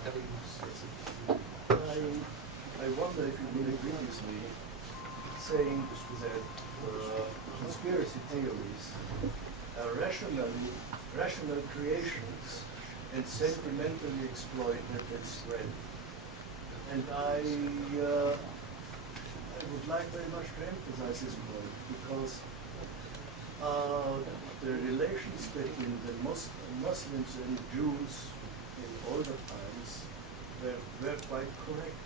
I wonder if you would agree with me saying that conspiracy theories are rational creations and sentimentally exploited and spread. And I would like very much to emphasize this point because the relations between the Muslims and Jews in older times were quite correct.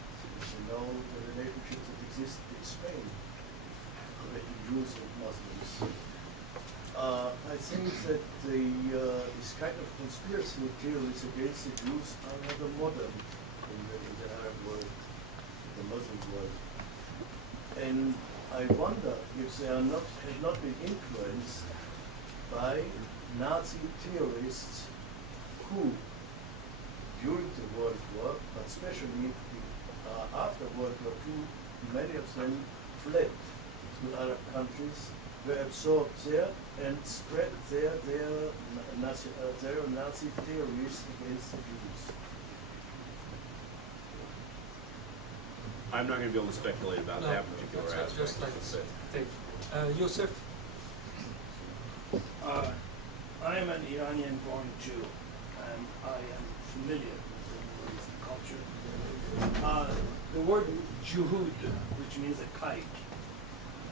You know, the relationships that existed in Spain between Jews and Muslims. I think that this kind of conspiracy theories against the Jews are rather modern in the Arab world, in the Muslim world. And I wonder if they have not been influenced by Nazi theorists who, during the World War, but especially after World War II, many of them fled to Arab countries, were absorbed there and spread their Nazi theories against the Jews. I'm not going to be able to speculate about that particular aspect. Just like to say. Yusuf? I am an Iranian-born Jew, and I am familiar with the Middle Eastern culture. The word juhud, which means a kite,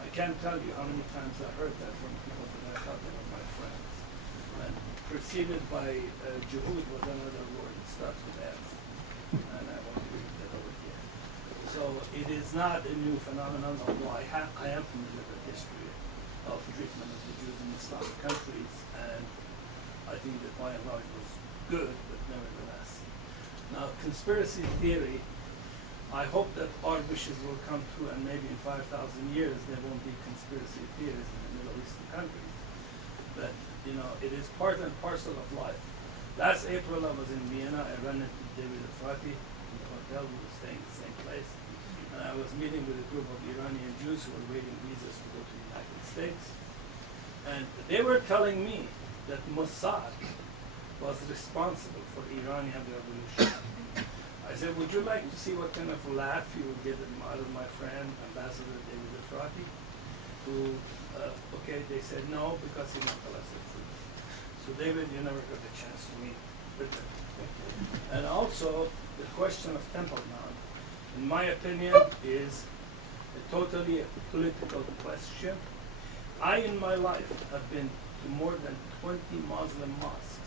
I can't tell you how many times I heard that from people that I thought they were my friends. And preceded by juhud was another word. It starts with F, and I won't read that over here. So it is not a new phenomenon, although I am familiar with the history of treatment of the Jews in Islamic countries, and I think that by and large was good, but nevertheless. Now, conspiracy theory, I hope that our wishes will come true, and maybe in 5,000 years there won't be conspiracy theories in the Middle Eastern countries. But, you know, it is part and parcel of life. Last April I was in Vienna. I ran into David Efrati in the hotel. We were staying in the same place. And I was meeting with a group of Iranian Jews who were waiting visas to go to the United States. And they were telling me that Mossad was responsible for the Iranian revolution. I said, would you like to see what kind of laugh you would get out of my friend, Ambassador David Efrati? Who, okay, they said no, because he won't tell us the truth. So David, you never got a chance to meet with him. And also, the question of Temple Mount, in my opinion, is totally a political question. I, in my life, have been to more than 20 Muslim mosques.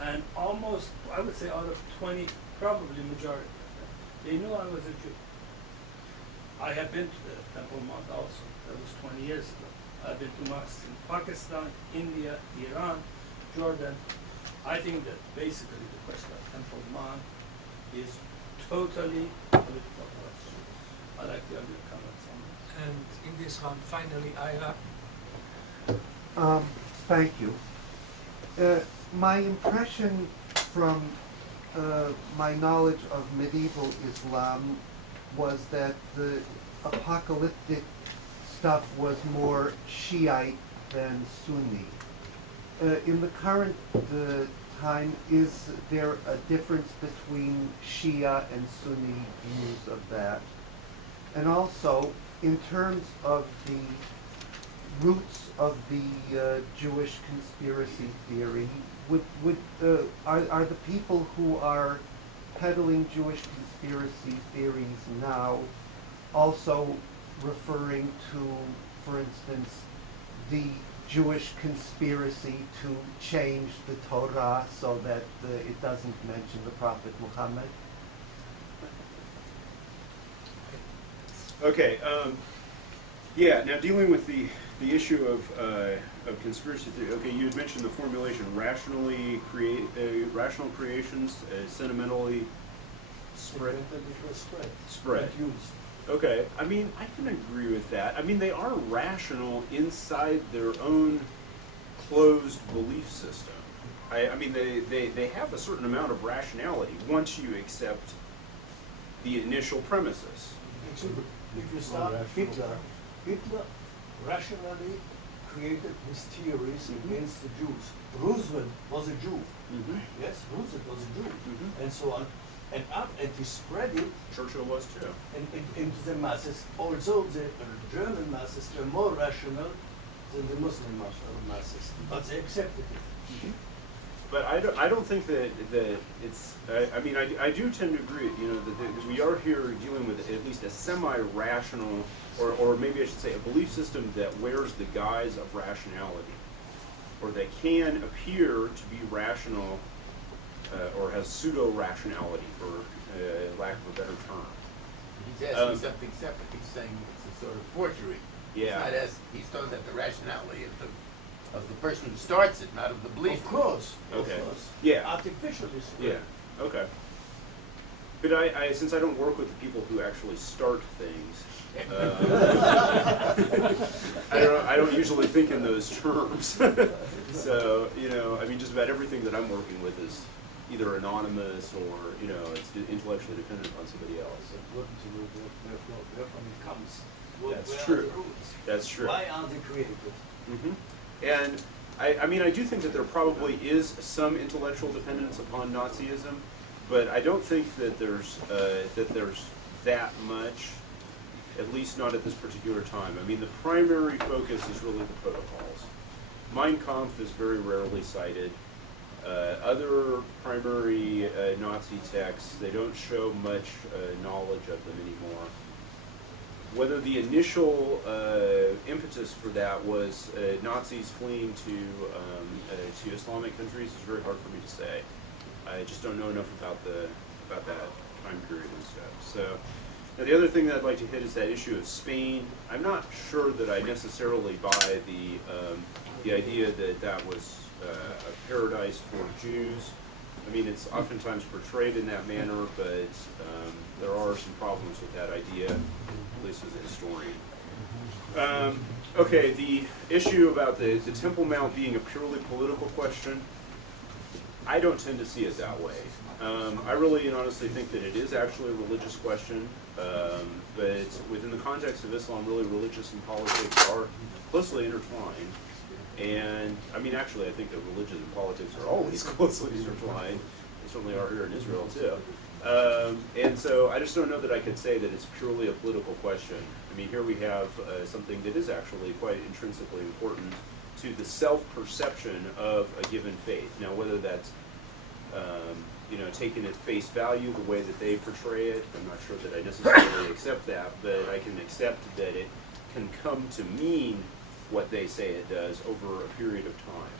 And almost, I would say out of 20, probably majority of them, they knew I was a Jew. I have been to the Temple Mount also. That was 20 years ago. I've been to mosques in Pakistan, India, Iran, Jordan. I think that basically the question of Temple Mount is totally political question. I'd like to have your comments on that. And in this round, finally, Ira. Thank you. My impression from my knowledge of medieval Islam was that the apocalyptic stuff was more Shiite than Sunni. In the current time, is there a difference between Shia and Sunni views of that? And also, in terms of the roots of the Jewish conspiracy theory, are the people who are peddling Jewish conspiracy theories now also referring to, for instance, the Jewish conspiracy to change the Torah so that it doesn't mention the Prophet Muhammad? Okay. Yeah. Now, dealing with the issue of conspiracy theory. Okay, you had mentioned the formulation rational creations, sentimentally spread. Spread. Okay. I mean, I can agree with that. I mean, they are rational inside their own closed belief system. I mean, they have a certain amount of rationality once you accept the initial premises. If you start Hitler rationally created his theories against the Jews. Roosevelt was a Jew. Yes, Roosevelt was a Jew, and so on. and to spread it Churchill was too. into the masses. Also, the German masses were more rational than the Muslim masses, but they accepted it. But I don't think that it's. I mean, I do tend to agree. You know, that we are here dealing with at least a semi-rational, or maybe I should say, a belief system that wears the guise of rationality, or that can appear to be rational, or has pseudo-rationality, for lack of a better term. He's asking something separate. He's saying it's a sort of forgery. Yeah. It's not he's talking about the rationality of the person who starts it, not of the belief. Of course. Okay. Of course. Yeah. Artificially Yeah. Okay. But I since I don't work with the people who actually start things, I don't usually think in those terms. So, you know, I mean, just about everything that I'm working with is either anonymous or, you know, it's intellectually dependent on somebody else. Important to know where from it comes. That's Where true. Are the roots? That's true. Why are they created? Mm-hmm. And I mean, I do think that there probably is some intellectual dependence upon Nazism, but I don't think that there's that much, at least not at this particular time. I mean, the primary focus is really the protocols. Mein Kampf is very rarely cited. Other primary Nazi texts, they don't show much knowledge of them anymore. Whether the initial impetus for that was Nazis fleeing to Islamic countries is very hard for me to say. I just don't know enough about that time period and stuff. So, now the other thing that I'd like to hit is that issue of Spain. I'm not sure that I necessarily buy the idea that was a paradise for Jews. I mean, it's oftentimes portrayed in that manner, but there are some problems with that idea, at least as a historian. Okay, the issue about the Temple Mount being a purely political question, I don't tend to see it that way. I really and honestly think that it is actually a religious question, but within the context of Islam, really religious and politics are closely intertwined. And, I mean, actually, I think that religion and politics are always closely intertwined. They certainly are here in Israel, too. And so I just don't know that I could say that it's purely a political question. I mean, here we have something that is actually quite intrinsically important to the self-perception of a given faith. Now, whether that's, you know, taken at face value the way that they portray it, I'm not sure that I necessarily accept that, but I can accept that it can come to mean what they say it does over a period of time.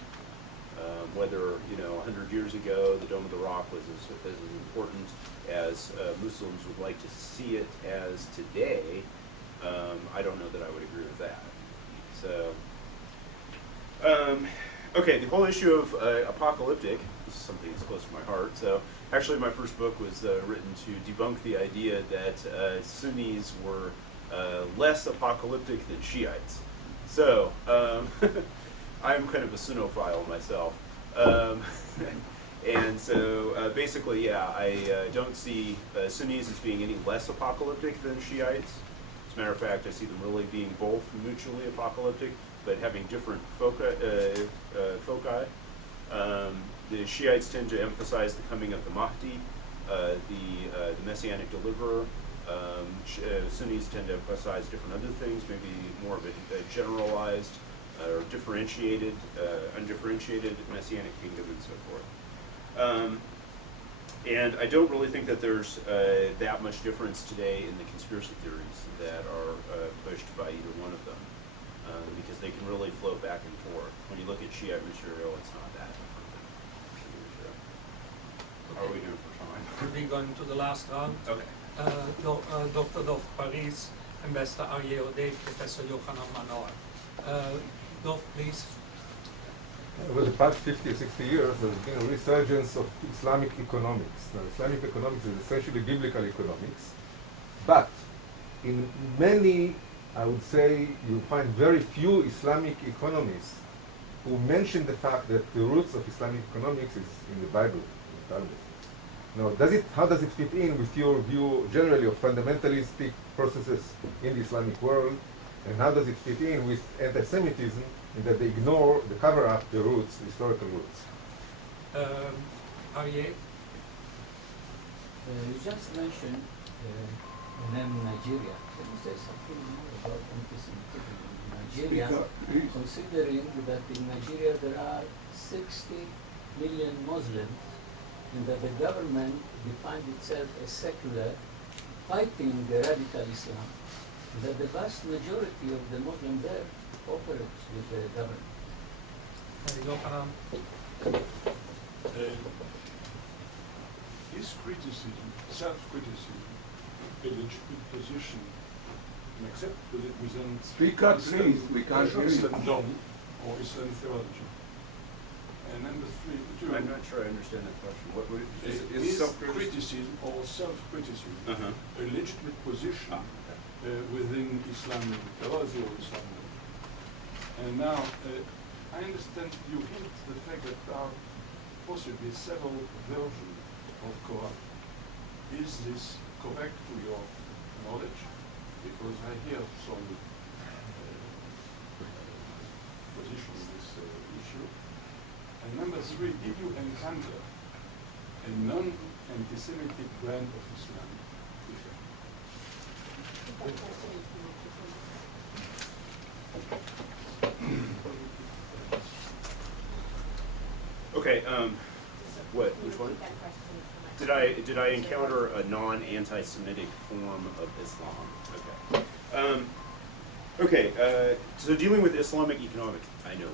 Whether, you know, 100 years ago the Dome of the Rock was as important as Muslims would like to see it as today, I don't know that I would agree with that. So, okay, the whole issue of apocalyptic, this is something that's close to my heart. So, actually my first book was written to debunk the idea that Sunnis were less apocalyptic than Shiites. So, I'm kind of a Sunnophile myself. And so, basically, yeah, I don't see Sunnis as being any less apocalyptic than Shiites. As a matter of fact, I see them really being both mutually apocalyptic, but having different foci. The Shiites tend to emphasize the coming of the Mahdi, the Messianic deliverer. Sunnis tend to emphasize different other things, maybe more of a generalized or differentiated, undifferentiated Messianic kingdom and so forth. And I don't really think that there's that much difference today in the conspiracy theories that are pushed by either one of them, because they can really float back and forth. When you look at Shiite material, it's not that different than Sunni material. How are we doing for time? We're going to the last round. Okay. Doctor of Paris, Ambassador Aryeh Odeh, Professor Yochanan Manor. Dov, please. Over the past 50 or 60 years, there's been a resurgence of Islamic economics. Now, Islamic economics is essentially biblical economics, but in many, I would say, you find very few Islamic economists who mention the fact that the roots of Islamic economics is in the Bible, in the Talmud. Now, how does it fit in with your view generally of fundamentalistic processes in the Islamic world, and how does it fit in with anti-Semitism in that they ignore, they cover up the roots, the historical roots? Aryeh? You just mentioned the name Nigeria. Can you say something more about anti-Semitism in Nigeria? Considering that in Nigeria there are 60 million Muslims, and that the government defined itself as secular, fighting the radical Islam, that the vast majority of the Muslims there cooperates with the government. Is criticism, self-criticism, a legitimate position, except within Speak up, please. We can't hear you. Islam dome or Islam theology? And number three, I'm not sure I understand that question. What would is self-criticism or self-criticism a legitimate position within Islamic theology or Islam? And now, I understand you hint the fact that there are possibly several versions of Quran. Is this correct to your knowledge? Because I hear some position on this issue. And number three, did you encounter a non-anti-Semitic brand of Islam before? Okay, what, which one? Did I encounter a non-anti-Semitic form of Islam? Okay. So dealing with Islamic economics, I know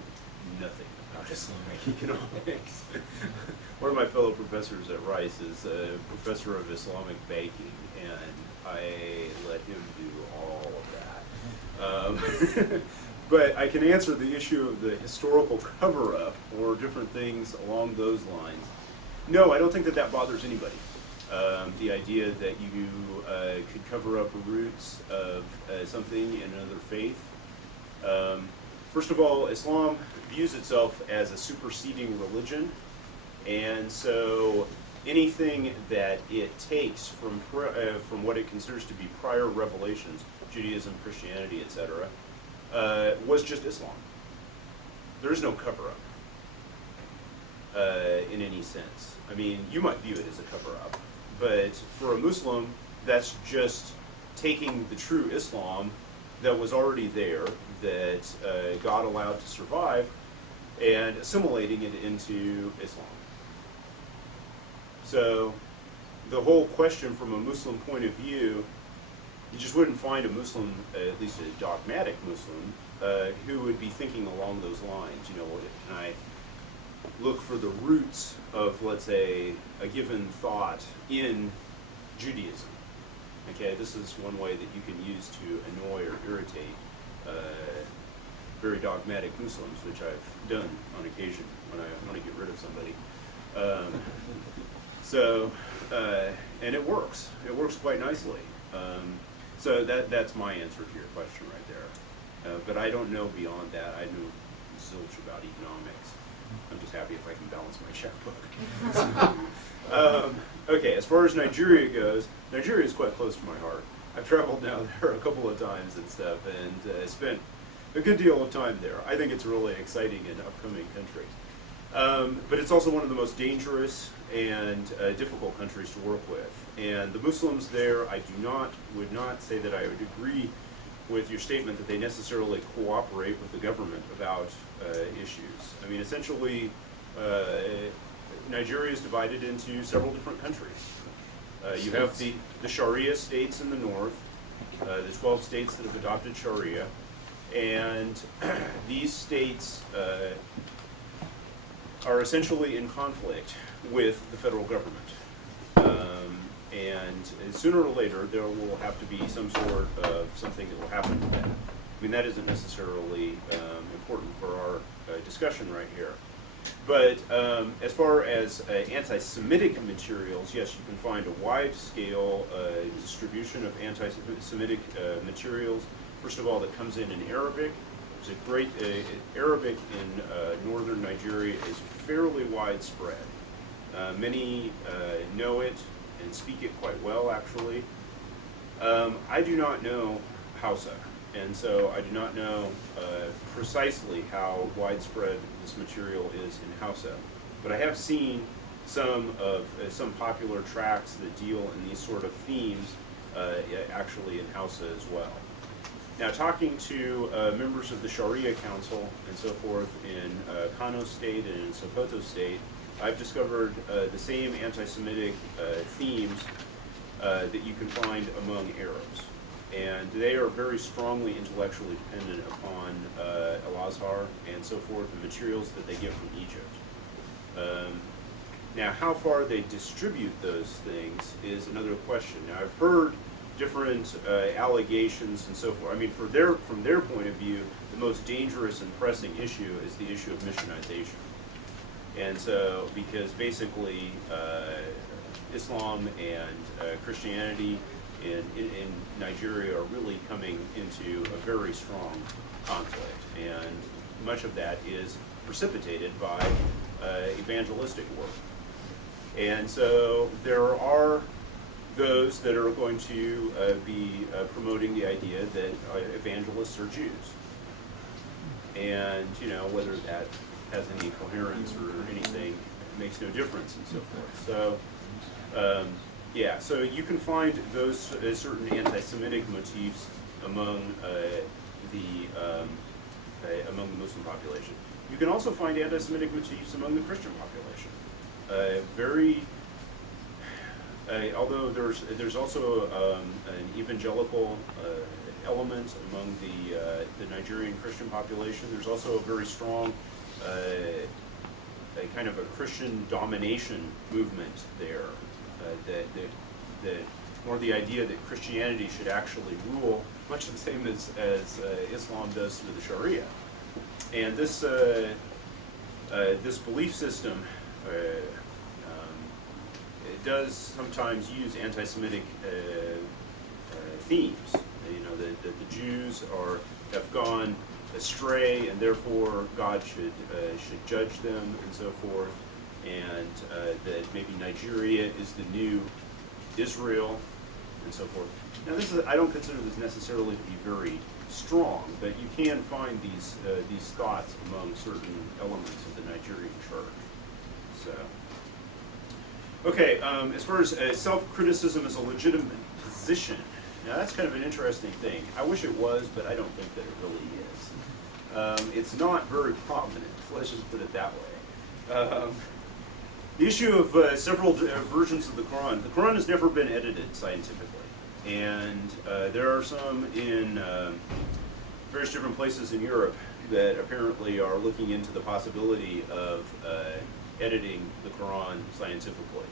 nothing about Islamic economics. One of my fellow professors at Rice is a professor of Islamic banking, and I let him do all of that. But I can answer the issue of the historical cover-up or different things along those lines. No, I don't think that that bothers anybody. The idea that you could cover up roots of something in another faith. First of all, Islam views itself as a superseding religion, and so anything that it takes from what it considers to be prior revelations, Judaism, Christianity, etc., was just Islam. There is no cover-up in any sense. I mean, you might view it as a cover-up, but for a Muslim, that's just taking the true Islam that was already there, that God allowed to survive, and assimilating it into Islam. So the whole question from a Muslim point of view, you just wouldn't find a Muslim, at least a dogmatic Muslim, who would be thinking along those lines. You know, can I look for the roots of, let's say, a given thought in Judaism? Okay, this is one way that you can use to annoy or irritate very dogmatic Muslims, which I've done on occasion when I want to get rid of somebody. And it works. It works quite nicely. So that's my answer to your question right there. But I don't know beyond that. I know zilch about economics. I'm just happy if I can balance my checkbook. Okay, as far as Nigeria goes, Nigeria is quite close to my heart. I've traveled down there a couple of times and stuff, and spent a good deal of time there. I think it's a really exciting and upcoming country. But it's also one of the most dangerous and difficult countries to work with. And the Muslims there, would not say that I would agree with your statement that they necessarily cooperate with the government about issues. I mean, essentially, Nigeria is divided into several different countries. You have the Sharia states in the north, the 12 states that have adopted Sharia, and these states are essentially in conflict with the federal government. And sooner or later, there will have to be some sort of something that will happen to that. I mean, that isn't necessarily important for our discussion right here. But as far as anti-Semitic materials, yes, you can find a wide-scale distribution of anti-Semitic materials. First of all, that comes in Arabic. There's a great Arabic in northern Nigeria is fairly widespread. Many know it and speak it quite well, actually. I do not know Hausa, and so I do not know precisely how widespread this material is in Hausa. But I have seen some popular tracts that deal in these sort of themes actually in Hausa as well. Now, talking to members of the Sharia Council and so forth in Kano State and in Sokoto State, I've discovered the same anti-Semitic themes that you can find among Arabs. And they are very strongly intellectually dependent upon Al-Azhar and so forth, the materials that they get from Egypt. Now, how far they distribute those things is another question. Now, I've heard different allegations and so forth. I mean, from their point of view, the most dangerous and pressing issue is the issue of missionization. And so, because basically Islam and Christianity in Nigeria are really coming into a very strong conflict, and much of that is precipitated by evangelistic work. And so there are those that are going to be promoting the idea that evangelists are Jews. And, you know, whether that has any coherence or anything makes no difference and so forth. So, yeah, so you can find those certain anti-Semitic motifs among the Muslim population. You can also find anti-Semitic motifs among the Christian population. Although there's also an evangelical element among the Nigerian Christian population, there's also a very strong a kind of a Christian domination movement there, that or the idea that Christianity should actually rule, much the same as Islam does through the Sharia. And this this belief system it does sometimes use anti-Semitic themes. You know, that the Jews have gone astray, and therefore God should judge them and so forth, and that maybe Nigeria is the new Israel and so forth. Now, I don't consider this necessarily to be very strong, but you can find these thoughts among certain elements of the Nigerian church. So, okay, as far as self-criticism as a legitimate position, now that's kind of an interesting thing. I wish it was, but I don't think that it really is. It's not very prominent. Let's just put it that way. The issue of several versions of the Quran has never been edited scientifically. And there are some in various different places in Europe that apparently are looking into the possibility of editing the Quran scientifically.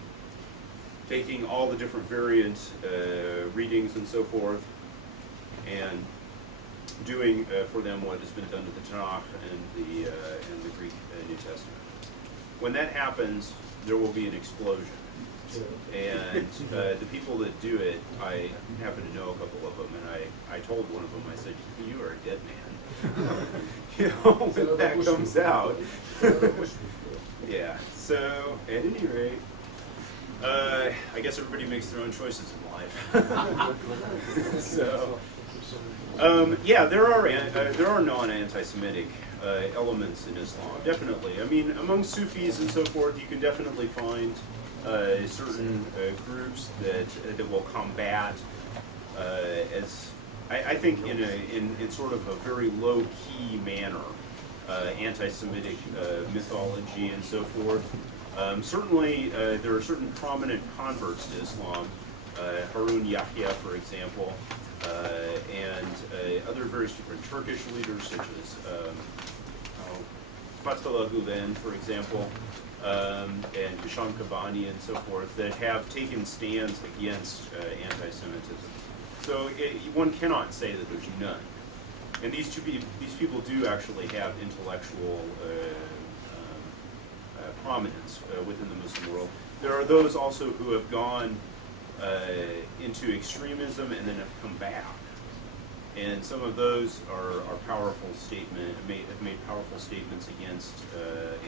Taking all the different variant readings and so forth, and doing for them what has been done to the Tanakh and the Greek New Testament. When that happens, there will be an explosion. And the people that do it, I happen to know a couple of them, and I told one of them, I said, "You are a dead man." You know, when that comes out. Yeah. So at any rate, I guess everybody makes their own choices in life. So, yeah, there are non-anti-Semitic elements in Islam, definitely. I mean, among Sufis and so forth, you can definitely find certain groups that will combat as I think in sort of a very low-key manner anti-Semitic mythology and so forth. Certainly, there are certain prominent converts to Islam, Harun Yahya, for example, and other various different Turkish leaders such as Fethullah Gulen, for example, and Hisham Kabani and so forth, that have taken stands against anti-Semitism. So one cannot say that there's none. And these people do actually have intellectual prominence within the Muslim world. There are those also who have gone into extremism and then have come back. And some of those are powerful have made powerful statements against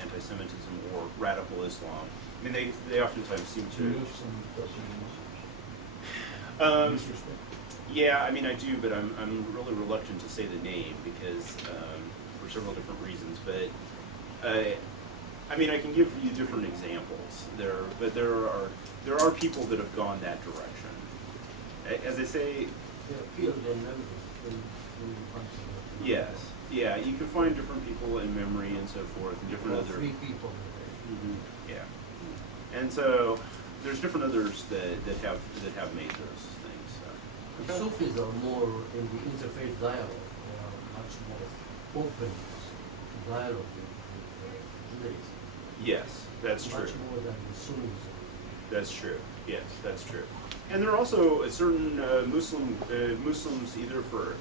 anti-Semitism or radical Islam. I mean, they oftentimes seem to. Yeah, I mean, I do, but I'm really reluctant to say the name because for several different reasons. But I mean, I can give you different examples but there are people that have gone that direction. As I say, yes, yeah, you can find different people in memory and so forth, and different other. 3 people. Yeah, and so there's different others that have made those things. The Sufis are more in the interfaith dialogue. They are much more open to dialogue with Judaism. Yes, that's true. Much more than the Sunnis. That's true. Yes, that's true. And there are also a certain Muslims, either for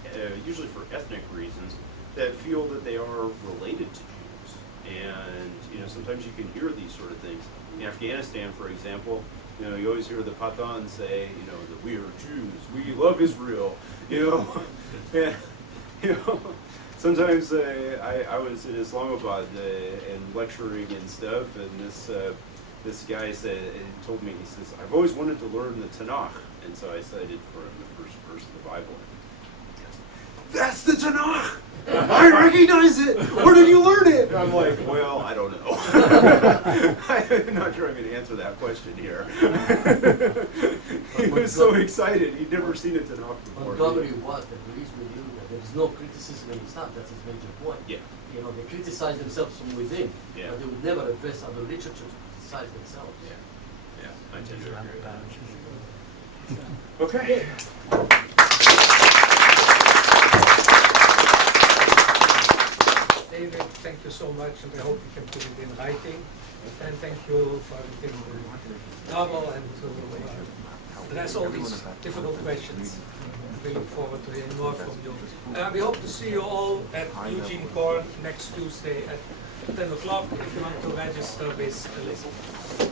usually for ethnic reasons, that feel that they are related to Jews. And sometimes you can hear these sort of things. In Afghanistan, for example, you always hear the Pathan say, that we are Jews, we love Israel. And, sometimes I was in Islamabad and lecturing and stuff, and this guy told me, he says, I've always wanted to learn the Tanakh. And so I cited for him the first verse of the Bible. That's the Tanakh! I recognize it! Where did you learn it? And I'm like, well, I don't know. I'm not sure I'm going to answer that question here. He was so excited. He'd never seen a Tanakh before. Montgomery Watt agrees with you that there is no criticism in Islam. That's his major point. Yeah. They criticize themselves from within, Yeah. but they would never address other literature to criticize themselves. Yeah, I tend to agree with that. Okay. David, thank you so much, and I hope you can put it in writing. And thank you for reading the novel and to address all these difficult questions. We look forward to hearing more from you. We hope to see you all at Eugene Corn next Tuesday at 10 o'clock if you want to register with Elizabeth.